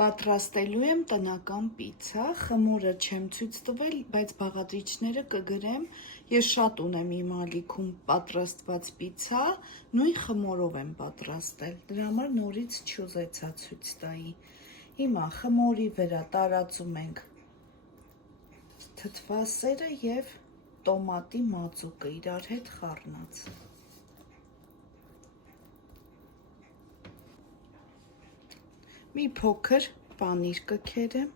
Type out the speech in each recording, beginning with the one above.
Պատրաստելու եմ տնական պիցցա, խմորը չեմ ցույց տվել, բայց բաղադրիչները կգրեմ, ես շատ ունեմ իմ ալիքում պատրաստված պիցցա, նույն խմորով եմ պատրաստել, դրա համար նորից չուզեցա ցույց տայի, հիմա խմորի վրա տարածում ենք թթվասերը և տոմատի մածուկը իրար հետ խառնած։ Մի փոքր պանիր կքերեմ,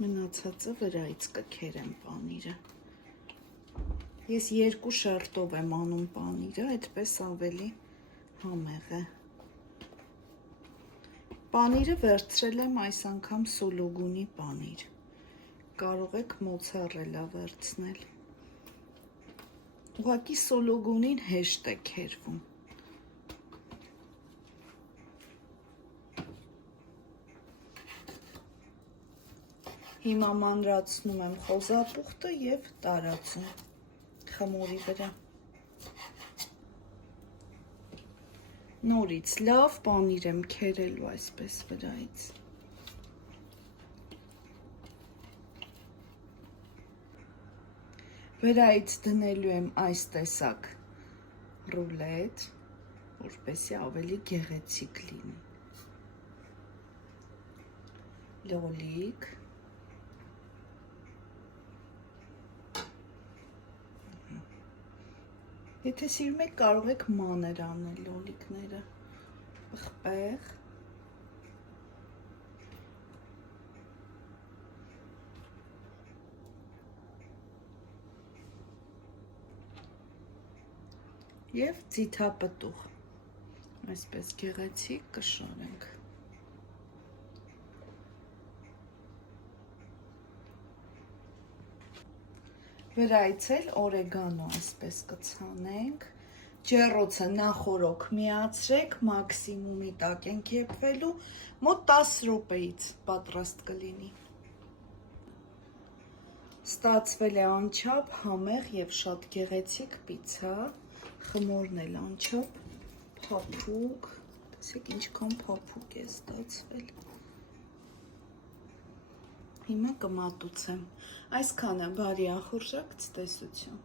մնացածը վրայից կքերեմ պանիրը։ Ես 2 շերտով եմ անում պանիրը, այդպես ավելի համեղ է։ Պանիրը վերցրել եմ այս անգամ սուլուգունի պանիր, կարող եք մոցարելա վերցնել։ Ուղղակի սուլուգունին հեշտ է քերվում։ Հիմա մանրացնում եմ խոզապուխտը և տարածում խմորի վրա։ Նորից լավ պանիր եմ քերելու այսպես վրայից։ Վրայից դնելու եմ այս տեսակ ռուլետ, որպեսզի ավելի գեղեցիկ լինի։ Լոլիկ։ Եթե սիրում եք, կարող եք մանր անել լոլիկները, պղպեղ։ Եվ ձիթապտուղ, այսպես գեղեցիկ կշարենք։ Վրայից էլ օրեգանո այսպես կցանենք, ջեռոցը նախօրոք միացրեք, մաքսիմումի տակ ենք եփվելու, մոտ 10 րոպեից պատրաստ կլինի։ Ստացվել է անչափ համեղ և շատ գեղեցիկ պիցցա, խմորն էլ անչափ փափուկ, տեսեք ինչքան փափուկ է ստացվել։ Հիմա կմատուցեմ, այսքանը, բարի ախորժակ, ցտեսություն։